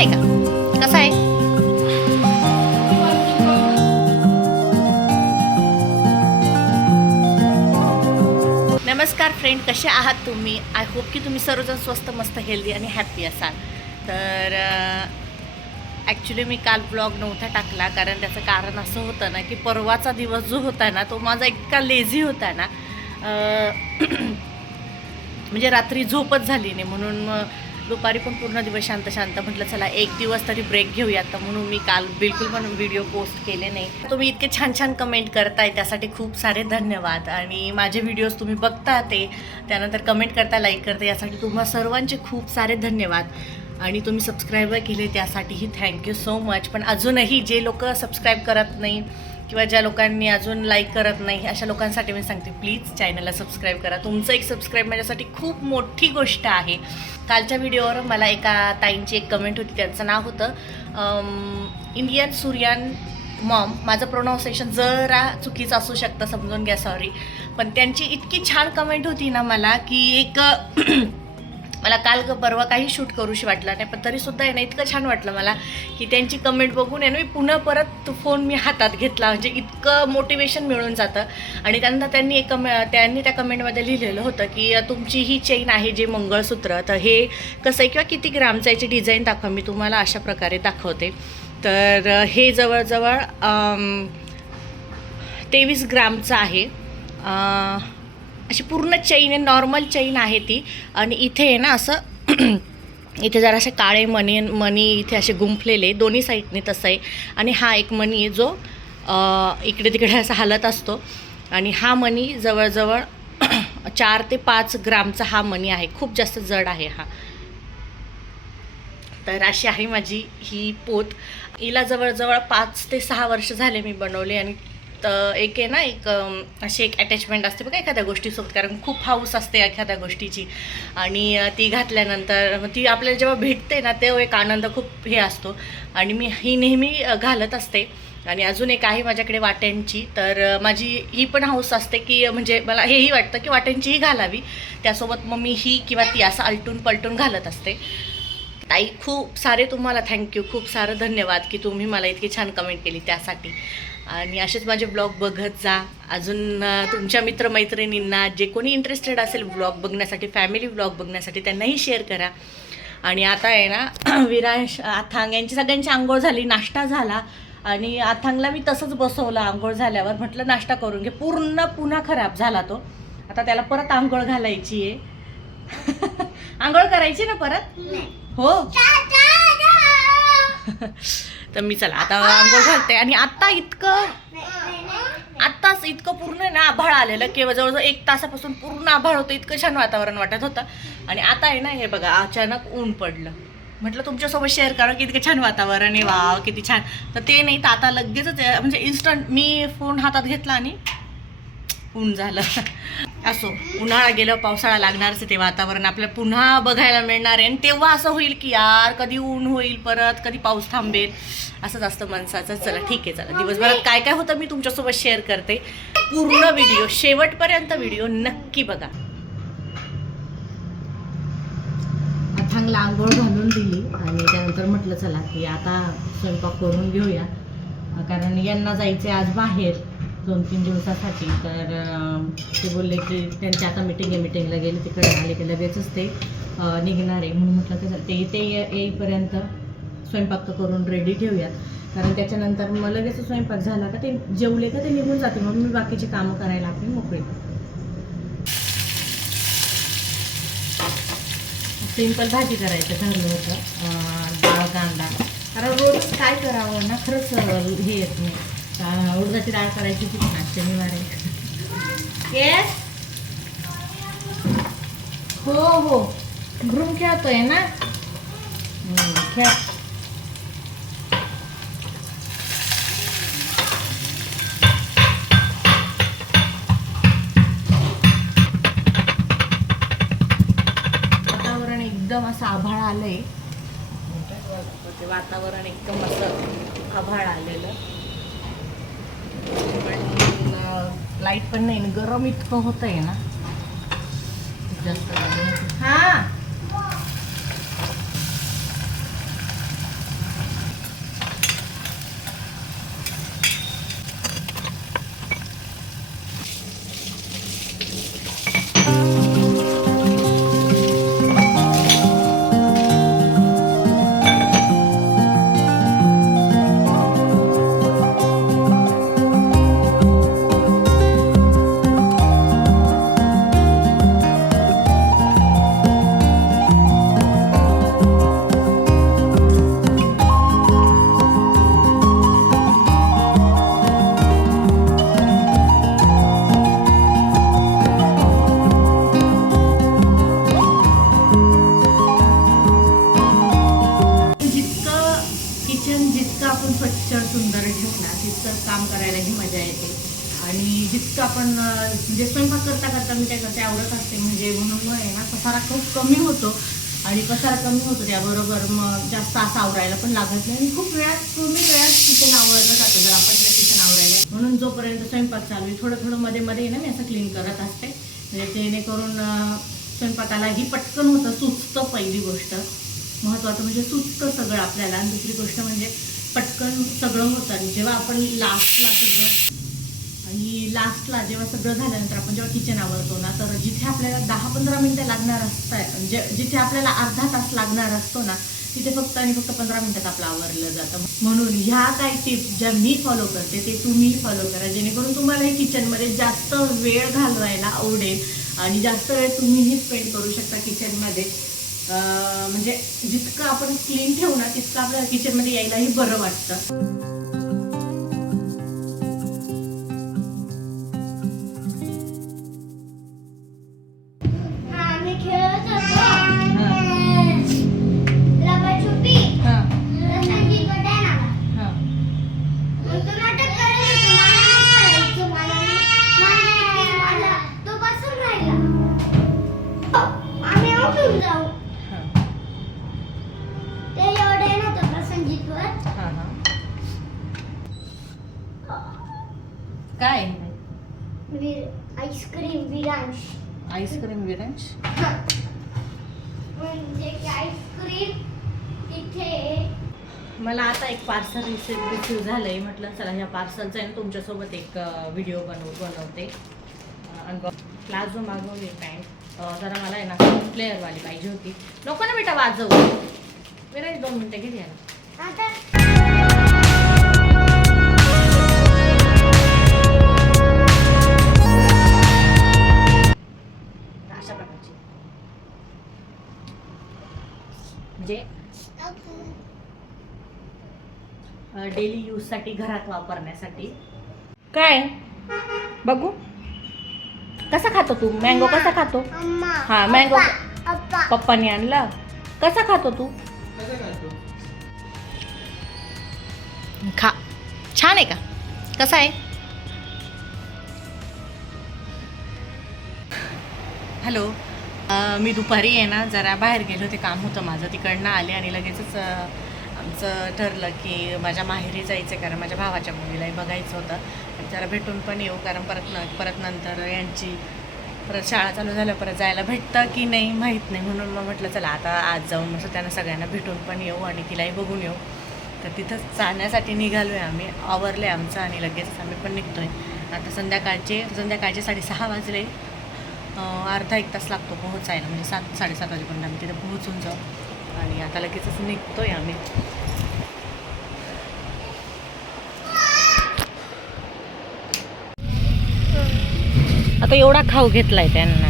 आहे का? कसा आहे? नमस्कार फ्रेंड, कसे आहात तुम्ही? आय होप की तुम्ही सर्वजण स्वस्त मस्त हेल्दी आणि हॅप्पी असाल. तर ॲक्च्युली मी काल ब्लॉग नव्हता टाकला, कारण त्याचं कारण असं होतं ना की परवाचा दिवस जो होता ना तो माझा इतका लेझी होता ना, म्हणजे रात्री झोपच झाली नाही. म्हणून मग दुपारी पण पूर्ण दिवस शांत शांत म्हटलं चला एक दिवस तरी ब्रेक घेऊयात. तर म्हणून मी काल बिलकुल पण व्हिडिओ पोस्ट केले नाही. तुम्ही इतके छान छान कमेंट करताय त्यासाठी खूप सारे धन्यवाद. आणि माझे व्हिडिओज तुम्ही बघता ते त्यानंतर कमेंट करता, लाईक करता, यासाठी तुम्हा सर्वांचे खूप सारे धन्यवाद. आणि तुम्ही सबस्क्राईब केले त्यासाठीही थँक्यू सो मच. पण अजूनही जे लोक सबस्क्राईब करत नाही किंवा ज्या लोकांनी अजून लाईक करत नाही अशा लोकांसाठी मी सांगते, प्लीज चॅनलला सबस्क्राईब करा. तुमचं एक सबस्क्राईब माझ्यासाठी खूप मोठी गोष्ट आहे. कालच्या व्हिडिओवर मला एका ताईंची एक कमेंट होती, त्यांचं नाव होतं इंडियन सूर्यान मॉम. माझं प्रोनाऊन्सिएशन जरा चुकीचं असू शकतं, समजून घ्या, सॉरी. पण त्यांची इतकी छान कमेंट होती ना मला की एक मला काल परवा काही शूट करूशी वाटलं नाही, पण तरीसुद्धा आहे ना इतकं छान वाटलं मला की त्यांची कमेंट बघून आहे ना मी पुन्हा परत फोन मी हातात घेतला. म्हणजे इतकं मोटिवेशन मिळून जातं. आणि त्यानंतर त्यांनी त्या कमेंटमध्ये लिहिलेलं होतं की तुमची ही चेन आहे जे मंगळसूत्र, तर हे कसं आहे किंवा किती ग्रामचं याची डिझाईन दाखवा, मी तुम्हाला अशा प्रकारे दाखवते. तर हे जवळजवळ 23 ग्रामचं आहे. अशी पूर्ण चैन आहे, नॉर्मल चैन आहे ती. आणि इथे आहे ना असं इथे जरा असे काळे मणी इथे असे गुंफलेले दोन्ही साईडने तसं आहे. आणि हा एक मणी आहे जो इकडे तिकडे असा हलत असतो. आणि हा मणी जवळजवळ 4 ते 5 ग्रामचा हा मणी आहे. खूप जास्त जड आहे हा. तर अशी आहे माझी ही पोत. हिला जवळजवळ 5 ते 6 वर्ष झाले मी बनवले. आणि तर एक आहे ना एक अशी एक अटॅचमेंट असते बघा एखाद्या गोष्टीसोबत, कारण खूप हाऊस असते एखाद्या गोष्टीची. आणि ती घातल्यानंतर ती आपल्याला जेव्हा भेटते ना तेव्हा एक आनंद खूप हे असतो. आणि मी ही नेहमी घालत असते. आणि अजून एक आहे माझ्याकडे वाट्यांची. तर माझी ही पण हाऊस असते की म्हणजे मला हेही वाटतं की वाट्यांचीही घालावी, त्यासोबत मग मी ही किंवा ती असं आलटून पलटून घालत असते. ताई खूप सारे तुम्हाला थँक्यू, खूप सारं धन्यवाद की तुम्ही मला इतकी छान कमेंट केली त्यासाठी. आणि असेच माझे ब्लॉग बघत जा. अजून तुमच्या मित्रमैत्रिणींना जे कोणी इंटरेस्टेड असेल ब्लॉग बघण्यासाठी, फॅमिली ब्लॉग बघण्यासाठी, त्यांनाही शेअर करा. आणि आता आहे ना विरांश, आथांग यांची सगळ्यांची आंघोळ झाली, नाश्ता झाला. आणि आथांगला मी तसंच बसवलं आंघोळ झाल्यावर, म्हटलं नाश्ता करून घे. पुन्हा खराब झाला तो. आता त्याला परत आंघोळ घालायची आहे. आंघोळ करायची ना परत? हो. तर मी चला आता आंघोळ घालते. आणि आत्ताच इतकं पूर्ण ना आभाळ आलेलं, केवळ जवळजवळ 1 तासापासून पूर्ण आभाळ होतं. इतकं छान वातावरण वाटत होतं. आणि आता आहे ना हे बघा अचानक ऊन पडलं. म्हटलं तुमच्यासोबत शेअर करा की इतकं छान वातावरण आहे, वाव किती छान. तर ते नाही, तर आता लगेचच म्हणजे इन्स्टंट मी फोन हातात घेतला आणि ऊन झालं. असो, उन्हाळा गेल्यावर पावसाळा लागणारच. ते वातावरण आपल्याला पुन्हा बघायला मिळणार आहे. आणि तेव्हा असं होईल की यार कधी ऊन होईल परत, कधी पाऊस थांबेल, असंच असतं माणसाचं. चला ठीक आहे, चला दिवसभरात काय काय होतं मी तुमच्यासोबत शेअर करते. पूर्ण व्हिडिओ शेवटपर्यंत व्हिडिओ नक्की बघा. अथांगला आंघोळ घालून दिली आणि त्यानंतर म्हटलं चला की आता स्वयंपाक करून घेऊया, कारण यांना जायचे आज बाहेर 2-3 दिवसासाठी. तर ते बोलले की त्यांची आता मिटिंगला गेले, तिकडे आले की लगेचच ते निघणार आहे. म्हणून म्हटलं की ते येईपर्यंत स्वयंपाक तर करून रेडी ठेवूयात, कारण त्याच्यानंतर मग लगेच स्वयंपाक झाला का ते जेवले का ते निघून जाते, म्हणून मी बाकीची कामं करायला आपली मोकळी. सिंपल भाजी करायचं ठरलं होतं, डाळ कांदा. कारण रोज काय करावं ना खरंच हे येत नाही. उडदाची डाळ करायची ती ना शनिवारी. येस, हो घरून खेळतोय ना, खेळ. वातावरण एकदम असं आभाळ आलंय. ते वातावरण एकदम असं आभाळ आलेलं. लाईट पण नाही, गरम इतकं होतंय ना जास्त. हां तितकं काम करायलाही मजा येते. आणि जितकं आपण म्हणजे स्वयंपाक करता करता मी काय करते आवडत असते म्हणजे म्हणून मग आहे ना पसारा खूप कमी होतो. आणि पसारा कमी होतो त्याबरोबर मग जास्त असं आवरायला पण लागत नाही. आणि खूप वेळात किचन आवरलं जातं जर आपण किचन आवरायला. म्हणून जोपर्यंत स्वयंपाक चालू आहे थोडं थोडं मध्ये मध्ये ना मी असं क्लीन करत असते म्हणजे जेणेकरून स्वयंपाकालाही पटकन होतं, सुचतं. पहिली गोष्ट महत्त्वाचं म्हणजे सुचतं सगळं आपल्याला. आणि दुसरी गोष्ट म्हणजे पटकन सगळं होतं. आणि जेव्हा आपण लास्टला जेव्हा सगळं झाल्यानंतर आपण जेव्हा किचन आवरतो ना तर जिथे आपल्याला 10-15 मिनटं लागणार असतात जिथे आपल्याला अर्धा तास लागणार असतो ना तिथे फक्त आणि फक्त 15 मिनटात आपलं आवरलं जातं. म्हणून ह्या काही टिप्स ज्या मी फॉलो करते ते तुम्ही फॉलो करा जेणेकरून तुम्हालाही किचनमध्ये जास्त वेळ घालवायला आवडेल आणि जास्त वेळ तुम्हीही स्पेंड करू शकता किचनमध्ये. म्हणजे जितकं आपण क्लीन ठेवू ना तितकं आपल्याला किचनमध्ये यायलाही बरं वाटतं. काय आईस्क्रीम विरांश म्हणजे आईस्क्रीम इथे मला आता एक पार्सल रिसीव झालंय. म्हटलं चला ह्या पार्सलचा आहे तुमच्यासोबत एक व्हिडिओ बनवते. प्लाझो मागवली पॅन्ट जरा मला आहे ना प्लेअरवाली पाहिजे होती. नको ना बेटा वाजव विरांश 2 मिनटं घे ना आता म्हणजे डेली यूजसाठी घरात वापरण्यासाठी. काय बघू कसा खातो तू मँगो कसा खातो? हा मँगो पप्पानी आणला. कसा खातो तू? खा छान आहे का? कसा आहे? हॅलो मी दुपारी आहे ना जरा बाहेर गेले होते, काम होतं माझं. तिकडनं आले आणि लगेचच आमचं ठरलं की माझ्या माहेरी जायचं कारण माझ्या भावाच्या मुलीलाही बघायचं होतं. जरा भेटून पण येऊ कारण परत नंतर यांची परत शाळा चालू झालं परत जायला भेटतं की नाही माहीत नाही. म्हणून मग म्हटलं चला आता आज जाऊन मग त्यांना सगळ्यांना भेटून पण येऊ आणि तिलाही बघून येऊ. तर तिथंच जाण्यासाठी निघालो आहे आम्ही. आवरले आमचं आणि लगेचच आम्ही पण निघतो आहे. आता संध्याकाळचे 6:30 वाजले. अर्धा 1 तास लागतो पोहोचायला म्हणजे 7-7:30 वाजेपर्यंत आम्ही तिथे पोहोचून जाऊ आणि आता लगेचच निघतो आहे आम्ही. आता एवढा खाऊ घेतलाय त्यांना.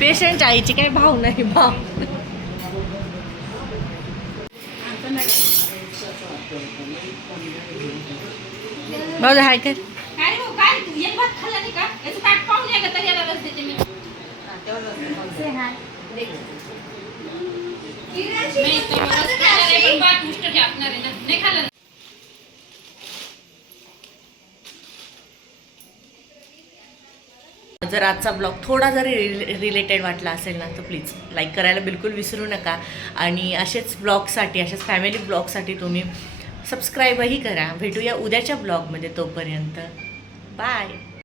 पेशंटच्या आईची काय भाव नाही भाव. भाऊ हाय कर एक भात खाल्ला नाही का याचं ताट पाहून या तरी याला रस देते मी. पण भात उष्ट टाकणार आहे ना, नाही खाल्लं ना. जर आजचा ब्लॉग थोडा जरी रिलेटेड वाटला असेल ना तर प्लीज लाईक करायला बिलकुल विसरू नका. आणि असेच ब्लॉगसाठी, असेच फॅमिली ब्लॉगसाठी तुम्ही सबस्क्राईबही करा. भेटूया उद्याच्या ब्लॉगमध्ये. तोपर्यंत बाय.